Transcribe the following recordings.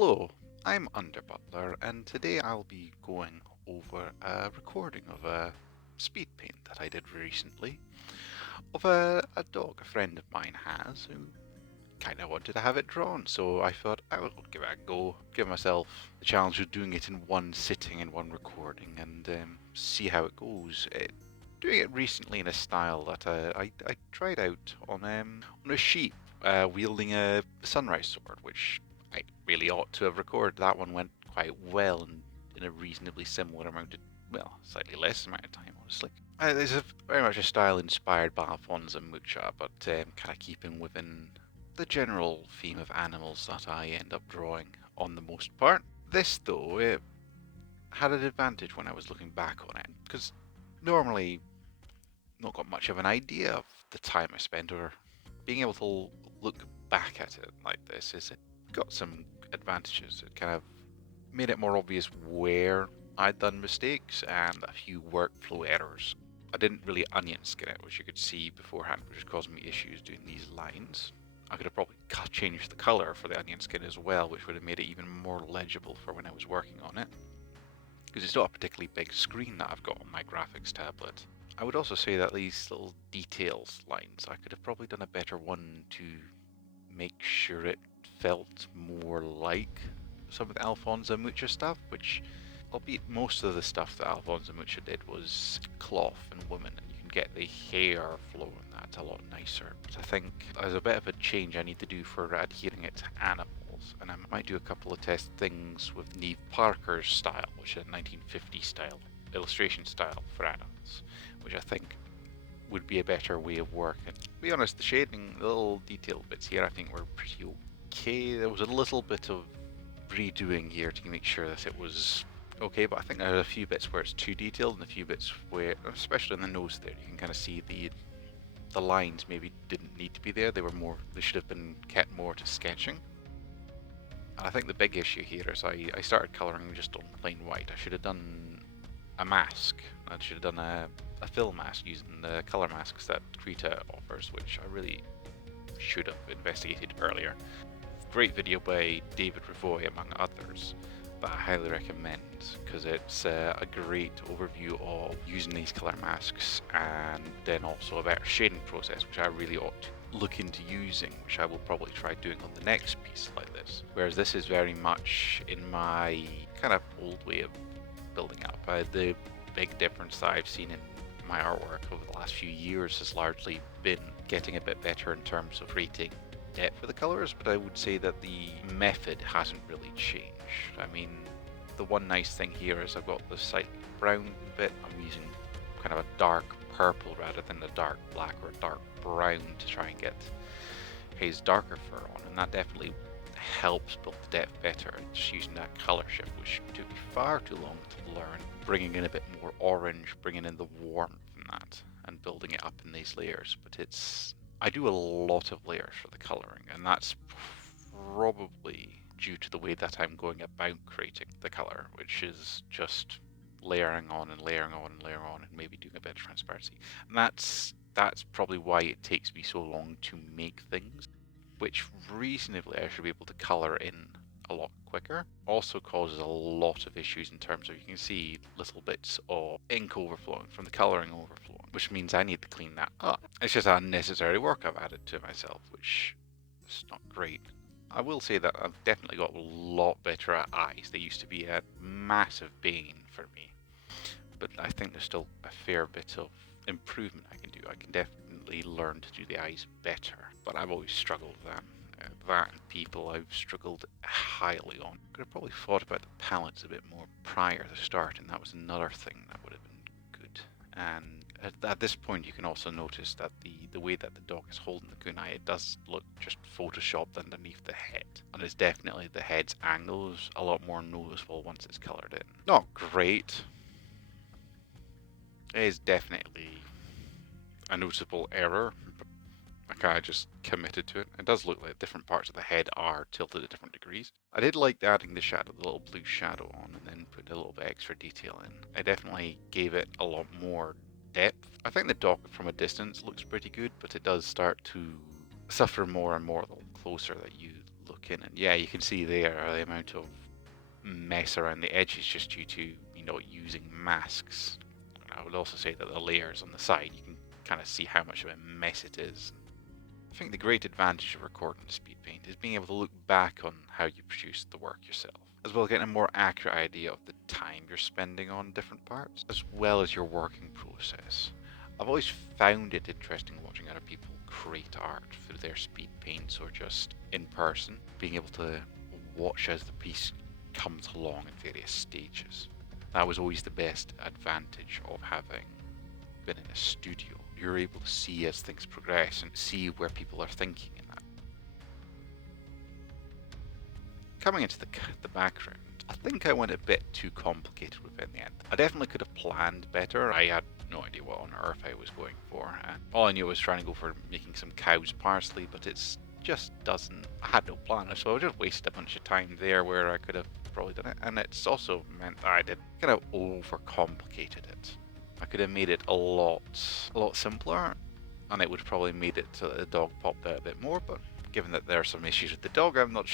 Hello, I'm Underbutler, and today I'll be going over a recording of a speed paint that I did recently of a dog a friend of mine has who kind of wanted to have it drawn, so I thought I would give it a go, give myself the challenge of doing it in one sitting in one recording and see how it goes. Doing it recently in a style that I tried out on a sheep wielding a sunrise sword, which I really ought to have recorded. That one went quite well and in a reasonably similar amount of, well, slightly less amount of time, honestly. There's very much a style inspired by Alfonso Mucha, but kind of keeping within the general theme of animals that I end up drawing on the most part. This, though, it had an advantage when I was looking back on it, because normally not got much of an idea of the time I spent, or being able to look back at it like this is it got some advantages. It kind of made it more obvious where I'd done mistakes and a few workflow errors. I didn't really onion skin it, which you could see beforehand, which was causing me issues doing these lines. I could have probably changed the color for the onion skin as well, which would have made it even more legible for when I was working on it. Because it's not a particularly big screen that I've got on my graphics tablet. I would also say that these little details lines, I could have probably done a better one to make sure it felt more like some of the Alfonso Mucha stuff, which, albeit most of the stuff that Alfonso Mucha did was cloth and women, and you can get the hair flow, and that's a lot nicer. But I think there's a bit of a change I need to do for adhering it to animals, and I might do a couple of test things with Neve Parker's style, which is a 1950 style, illustration style for animals, which I think would be a better way of working. To be honest, the shading, the little detailed bits here, I think were pretty okay. There was a little bit of redoing here to make sure that it was okay, but I think there are a few bits where it's too detailed and a few bits where, especially in the nose there, you can kind of see the lines maybe didn't need to be there. They should have been kept more to sketching. And I think the big issue here is I started colouring just on plain white. I should have done a mask. I should have done a fill mask using the colour masks that Krita offers, which I really should have investigated earlier. Great video by David Revoy, among others, that I highly recommend, because it's a great overview of using these colour masks, and then also a better shading process, which I really ought to look into using, which I will probably try doing on the next piece like this. Whereas this is very much in my kind of old way of building up. The big difference that I've seen in my artwork over the last few years has largely been getting a bit better in terms of rating depth for the colours, but I would say that the method hasn't really changed. I mean, the one nice thing here is I've got the slightly brown bit. I'm using kind of a dark purple rather than a dark black or a dark brown to try and get his darker fur on, and that definitely helps build the depth better. Just using that colour shift, which took me far too long to learn, bringing in a bit more orange, bringing in the warmth in that, and building it up in these layers. But I do a lot of layers for the colouring, and that's probably due to the way that I'm going about creating the colour, which is just layering on and layering on and layering on, and maybe doing a bit of transparency. And that's probably why it takes me so long to make things, which reasonably I should be able to colour in a lot quicker. Also causes a lot of issues in terms of, you can see little bits of ink overflowing from the colouring overflowing, which means I need to clean that up. It's just unnecessary work I've added to myself, which is not great. I will say that I've definitely got a lot better at eyes. They used to be a massive bane for me, but I think there's still a fair bit of improvement I can do. I can definitely learn to do the eyes better, but I've always struggled with that. That and people I've struggled highly on. Could have probably thought about the palettes a bit more prior to the start, and that was another thing that would have been good. And at this point you can also notice that the way that the dog is holding the kunai, it does look just photoshopped underneath the head, and it's definitely the head's angle is a lot more noticeable once it's coloured in. Not great. It is definitely a noticeable error, but I kind of just committed to it. It does look like different parts of the head are tilted at different degrees. I did like adding the shadow, the little blue shadow on, and then put a little bit extra detail in. I definitely gave it a lot more depth. I think the dog from a distance looks pretty good, but it does start to suffer more and more the closer that you look in, and yeah, you can see there the amount of mess around the edges just due to using masks. And I would also say that the layers on the side, you can kind of see how much of a mess it is. I think the great advantage of recording Speedpaint is being able to look back on how you produced the work yourself, as well as getting a more accurate idea of the time you're spending on different parts, as well as your working process. I've always found it interesting watching other people create art through their speed paints or just in person, being able to watch as the piece comes along in various stages. That was always the best advantage of having been in a studio. You're able to see as things progress and see where people are thinking in that. Coming into the background, I think I went a bit too complicated with it in the end. I definitely could have planned better. I had no idea what on earth I was going for. All I knew was trying to go for making some cow's parsley, but it's just doesn't. I had no plan, so I just wasted a bunch of time there where I could have probably done it. And it's also meant that I did kind of overcomplicated it. I could have made it a lot simpler, and it would have probably made it so that the dog popped out a bit more. But given that there are some issues with the dog, I'm not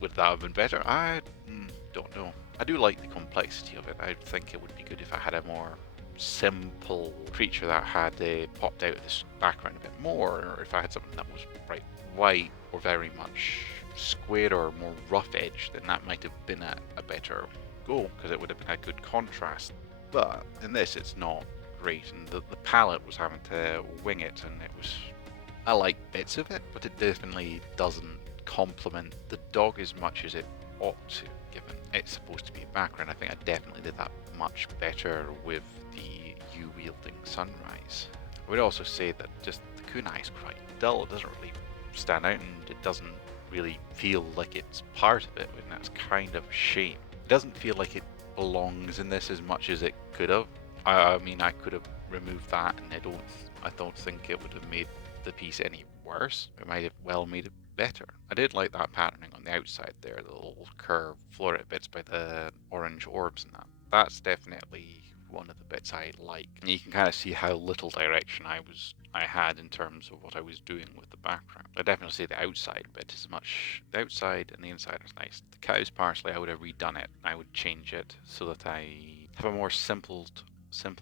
would that have been better? I don't know. I do like the complexity of it. I think it would be good if I had a more simple creature that had popped out of this background a bit more, or if I had something that was bright white or very much square or more rough edge, then that might have been a better go, because it would have been a good contrast. But in this, it's not great, and the palette was having to wing it, and I like bits of it, but it definitely doesn't complement the dog as much as it ought to, given it's supposed to be a background. I think I definitely did that much better with the U-wielding sunrise. I would also say that just the kunai is quite dull. It doesn't really stand out, and it doesn't really feel like it's part of it, and that's kind of a shame. It doesn't feel like it belongs in this as much as it could have. I mean, I could have removed that, and I don't think it would have made the piece any worse. It might have well made it better. I did like that patterning on the outside there, the little curved floret bits by the orange orbs and that. That's definitely one of the bits I like. And you can kind of see how little direction I had in terms of what I was doing with the background. I definitely say the outside bit is much. The outside and the inside is nice. The cow's parsley, I would have redone it. I would change it so that I have a more simple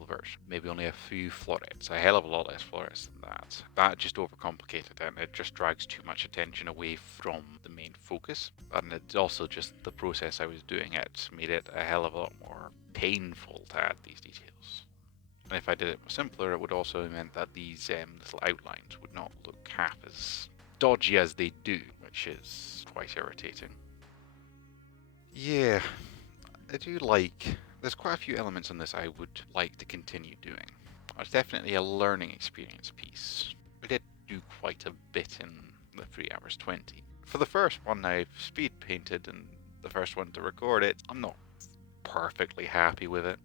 version. Maybe only a few florets. A hell of a lot less florets than that. That just overcomplicated it, and it just drags too much attention away from the main focus. And it's also just the process I was doing it made it a hell of a lot more painful to add these details. And if I did it simpler, it would also meant that these little outlines would not look half as dodgy as they do, which is quite irritating. Yeah, I do like. There's quite a few elements in this I would like to continue doing. It's definitely a learning experience piece. I did do quite a bit in the 3 hours 20. For the first one, I've speed painted, and the first one to record it, I'm not perfectly happy with it.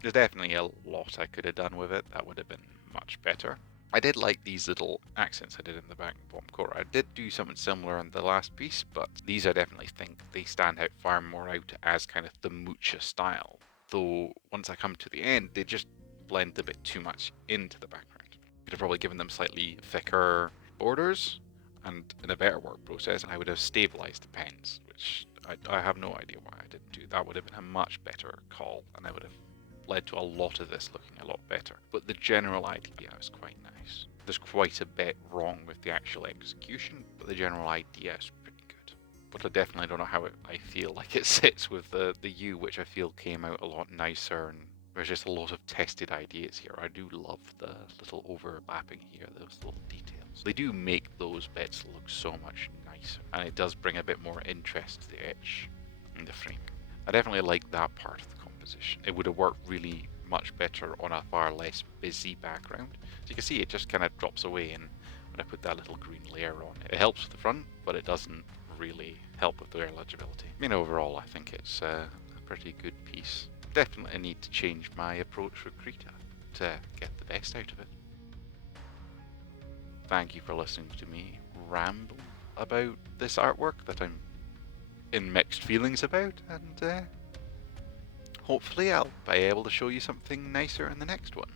There's definitely a lot I could have done with it that would have been much better. I did like these little accents I did in the back and bottom corner. I did do something similar in the last piece, but these I definitely think they stand out far more out as kind of the Mucha style. Though once I come to the end, they just blend a bit too much into the background. Could have probably given them slightly thicker borders and in a better work process, and I would have stabilized the pens, which I have no idea why I didn't do. That would have been a much better call, and I would have led to a lot of this looking a lot better. But the general idea is quite nice. There's quite a bit wrong with the actual execution, but the general idea is pretty good. But I definitely don't know how I feel like it sits with the U, which I feel came out a lot nicer, and there's just a lot of tested ideas here. I do love the little overlapping here, those little details. They do make those bits look so much nicer, and it does bring a bit more interest to the edge in the framing. I definitely like that part of the composition. It would have worked really much better on a far less busy background. As you can see, it just kind of drops away, and when I put that little green layer on, it helps with the front, but it doesn't really help with their legibility. I mean, overall, I think it's a pretty good piece. Definitely need to change my approach with Krita to get the best out of it. Thank you for listening to me ramble about this artwork that I'm in mixed feelings about, and hopefully I'll be able to show you something nicer in the next one.